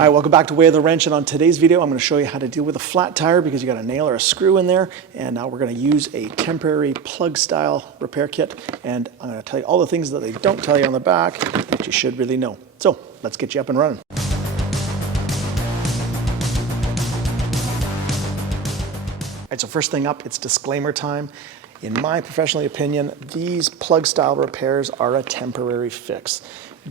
Hi, welcome back to Way of the Wrench, and on today's video I'm going to show you how to deal with a flat tire because you got a nail or a screw in there, and now we're going to use a temporary plug style repair kit, and I'm going to tell you all the things that they don't tell you on the back that you should really know. So let's get you up and running. Alright, so first thing up, it's disclaimer time. In my professional opinion, these plug style repairs are a temporary fix.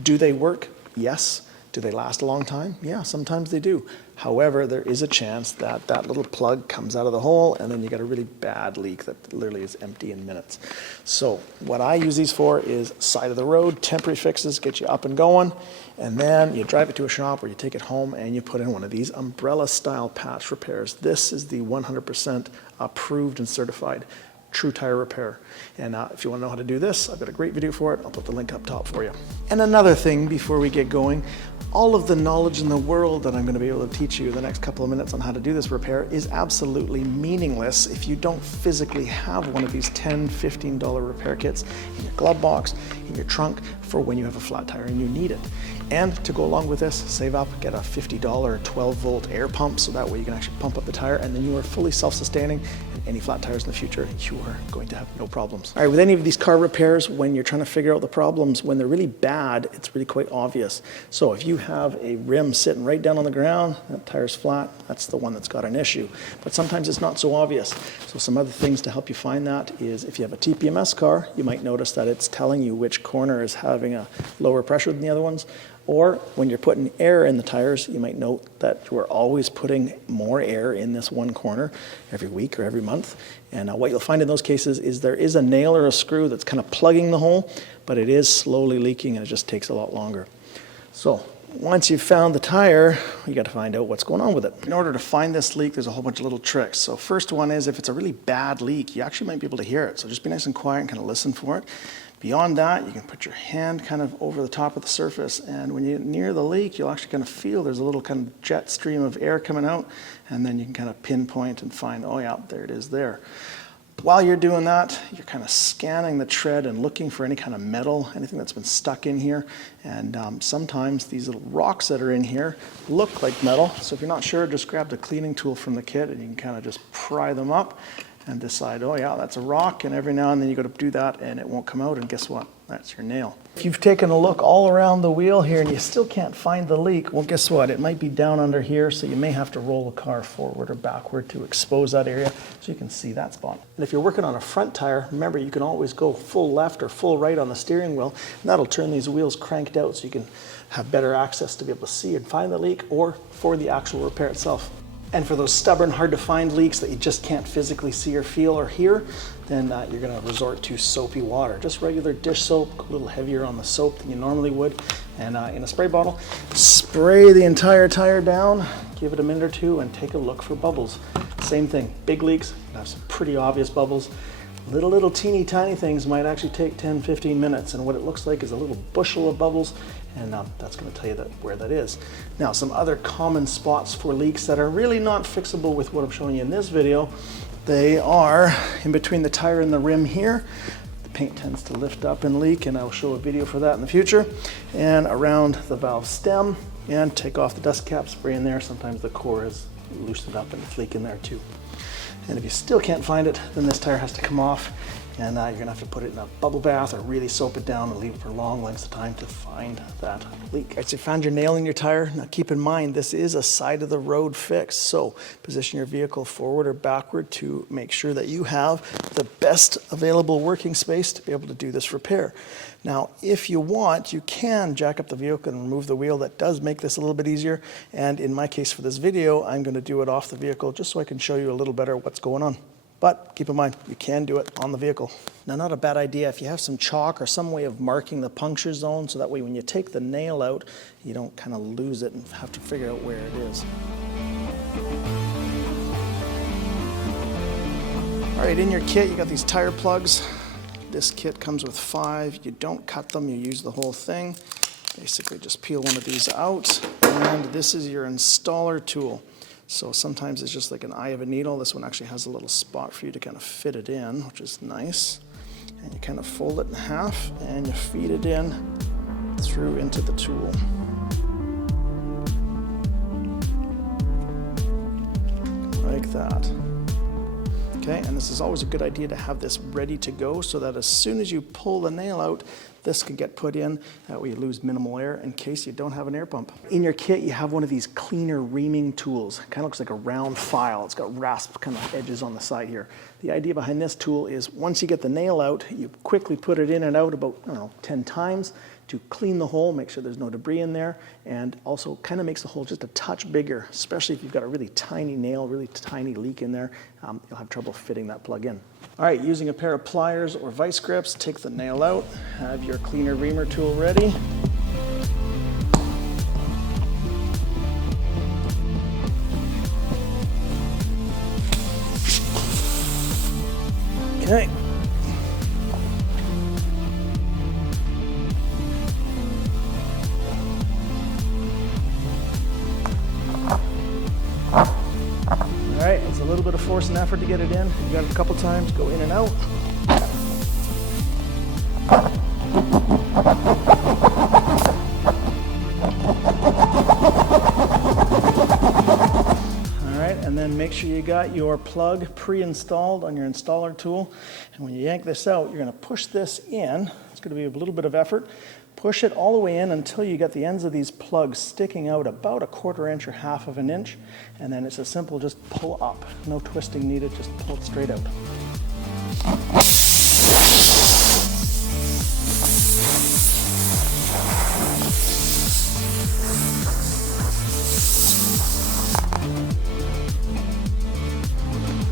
Do they work? Yes. Do they last a long time? Yeah, sometimes they do. However, there is a chance that that little plug comes out of the hole and then you get a really bad leak that literally is empty in minutes. So what I use these for is side of the road, temporary fixes, get you up and going, and then you drive it to a shop or you take it home and you put in one of these umbrella style patch repairs. This is the 100% approved and certified true tire repair. And if you want to know how to do this, I've got a great video for it. I'll put the link up top for you. And another thing before we get going, all of the knowledge in the world that I'm going to be able to teach you the next couple of minutes on how to do this repair is absolutely meaningless if you don't physically have one of these $10, $15 repair kits in your glove box, in your trunk, for when you have a flat tire and you need it. And to go along with this, save up, get a $50 12 volt air pump, so that way you can actually pump up the tire and then you are fully self-sustaining, and any flat tires in the future, you are going to have no problems. All right, with any of these car repairs, when you're trying to figure out the problems, when they're really bad, it's really quite obvious. So if you have a rim sitting right down on the ground, that tire's flat, that's the one that's got an issue. But sometimes it's not so obvious. So some other things to help you find that is if you have a TPMS car, you might notice that it's telling you which corner is having a lower pressure than the other ones. Or when you're putting air in the tires, you might note that you're always putting more air in this one corner every week or every month. And what you'll find in those cases is there is a nail or a screw that's kind of plugging the hole, but it is slowly leaking and it just takes a lot longer. So once you've found the tire, you got to find out what's going on with it. In order to find this leak, there's a whole bunch of little tricks. So first one is, if it's a really bad leak, you actually might be able to hear it. So just be nice and quiet and kind of listen for it. Beyond that, you can put your hand kind of over the top of the surface, and when you're near the leak, you'll actually kind of feel there's a little kind of jet stream of air coming out, and then you can kind of pinpoint and find, oh yeah, there it is there. While you're doing that, you're kind of scanning the tread and looking for any kind of metal, anything that's been stuck in here. And sometimes these little rocks that are in here look like metal. So if you're not sure, just grab the cleaning tool from the kit and you can kind of just pry them up and decide, oh yeah, that's a rock. And every now and then you got to do that and it won't come out. And guess what? That's your nail. If you've taken a look all around the wheel here and you still can't find the leak, well, guess what? It might be down under here, so you may have to roll the car forward or backward to expose that area so you can see that spot. And if you're working on a front tire, remember, you can always go full left or full right on the steering wheel, and that'll turn these wheels cranked out so you can have better access to be able to see and find the leak, or for the actual repair itself. And for those stubborn, hard to find leaks that you just can't physically see or feel or hear, then you're going to resort to soapy water. Just regular dish soap, a little heavier on the soap than you normally would. And in a spray bottle, spray the entire tire down, give it a minute or two, and take a look for bubbles. Same thing, big leaks have some pretty obvious bubbles. Little teeny tiny things might actually take 10, 15 minutes, and what it looks like is a little bushel of bubbles, and that's going to tell you where that is. Now, some other common spots for leaks that are really not fixable with what I'm showing you in this video, they are in between the tire and the rim here. The paint tends to lift up and leak, and I'll show a video for that in the future, and around the valve stem, and take off the dust cap, spray in there. Sometimes the core is loosened up and it's leaking there too. And if you still can't find it, then this tire has to come off, and you're gonna have to put it in a bubble bath or really soap it down and leave it for long lengths of time to find that leak. All right, so you found your nail in your tire. Now keep in mind, this is a side of the road fix. So position your vehicle forward or backward to make sure that you have the best available working space to be able to do this repair. Now, if you want, you can jack up the vehicle and remove the wheel. That does make this a little bit easier. And in my case for this video, I'm going to do it off the vehicle just so I can show you a little better what's going on. But keep in mind, you can do it on the vehicle. Now, not a bad idea if you have some chalk or some way of marking the puncture zone, so that way when you take the nail out, you don't kind of lose it and have to figure out where it is. All right, in your kit, you got these tire plugs. This kit comes with 5. You don't cut them, you use the whole thing. Basically just peel one of these out, and this is your installer tool. So sometimes it's just like an eye of a needle. This one actually has a little spot for you to kind of fit it in, which is nice. And you kind of fold it in half and you feed it in through into the tool. that. Okay, and this is always a good idea to have this ready to go so that as soon as you pull the nail out, this can get put in. That way you lose minimal air in case you don't have an air pump. In your kit, you have one of these cleaner reaming tools. Kind of looks like a round file. It's got rasp kind of edges on the side here. The idea behind this tool is once you get the nail out, you quickly put it in and out about, I don't know, 10 times to clean the hole, make sure there's no debris in there, and also kind of makes the hole just a touch bigger, especially if you've got a really tiny nail, really tiny leak in there. You'll have trouble fitting that plug in. All right, using a pair of pliers or vice grips, take the nail out, have your cleaner reamer tool ready. Okay. All right, it's a little bit of force and effort to get it in. You got it a couple times, go in and out. All right, and then make sure you got your plug pre-installed on your installer tool. And when you yank this out, you're gonna push this in. It's gonna be a little bit of effort. Push it all the way in until you get the ends of these plugs sticking out about 1/4 inch or 1/2 of an inch. And then it's a simple just pull up. No twisting needed, just pull it straight out.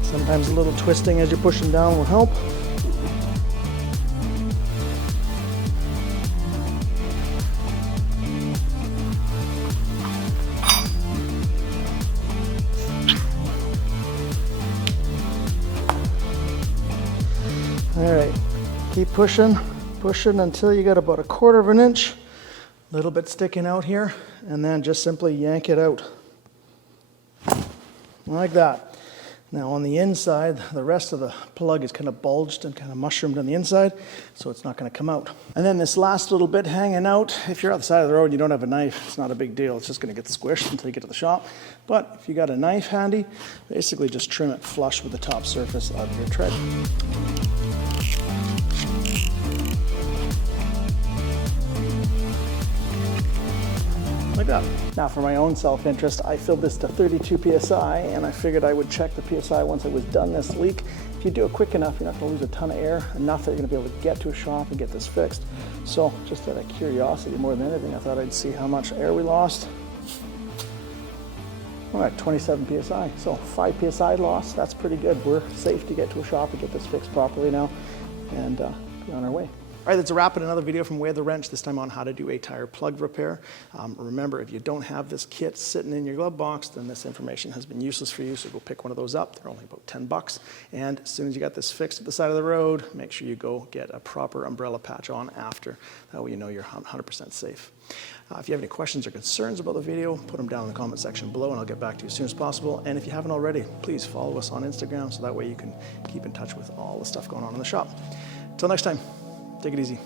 Sometimes a little twisting as you're pushing down will help. All right, keep pushing until you got about 1/4 of an inch, a little bit sticking out here, and then just simply yank it out. Like that. Now on the inside, the rest of the plug is kind of bulged and kind of mushroomed on the inside, so it's not going to come out. And then this last little bit hanging out, if you're on the side of the road and you don't have a knife, it's not a big deal. It's just going to get squished until you get to the shop. But if you got a knife handy, basically just trim it flush with the top surface of your tread. Like that. Now for my own self-interest, I filled this to 32 PSI and I figured I would check the PSI once it was done this leak. If you do it quick enough, you're not going to lose a ton of air, enough that you're going to be able to get to a shop and get this fixed. So just out of curiosity more than anything, I thought I'd see how much air we lost. All right, 27 PSI. So 5 PSI loss, that's pretty good. We're safe to get to a shop and get this fixed properly now and be on our way. All right, that's a wrap in another video from Way of the Wrench, this time on how to do a tire plug repair. Remember, if you don't have this kit sitting in your glove box, then this information has been useless for you, so go pick one of those up. They're only about 10 bucks. And as soon as you got this fixed at the side of the road, make sure you go get a proper umbrella patch on after. That way you know you're 100% safe. If you have any questions or concerns about the video, put them down in the comment section below and I'll get back to you as soon as possible. And if you haven't already, please follow us on Instagram so that way you can keep in touch with all the stuff going on in the shop. Until next time. Take it easy.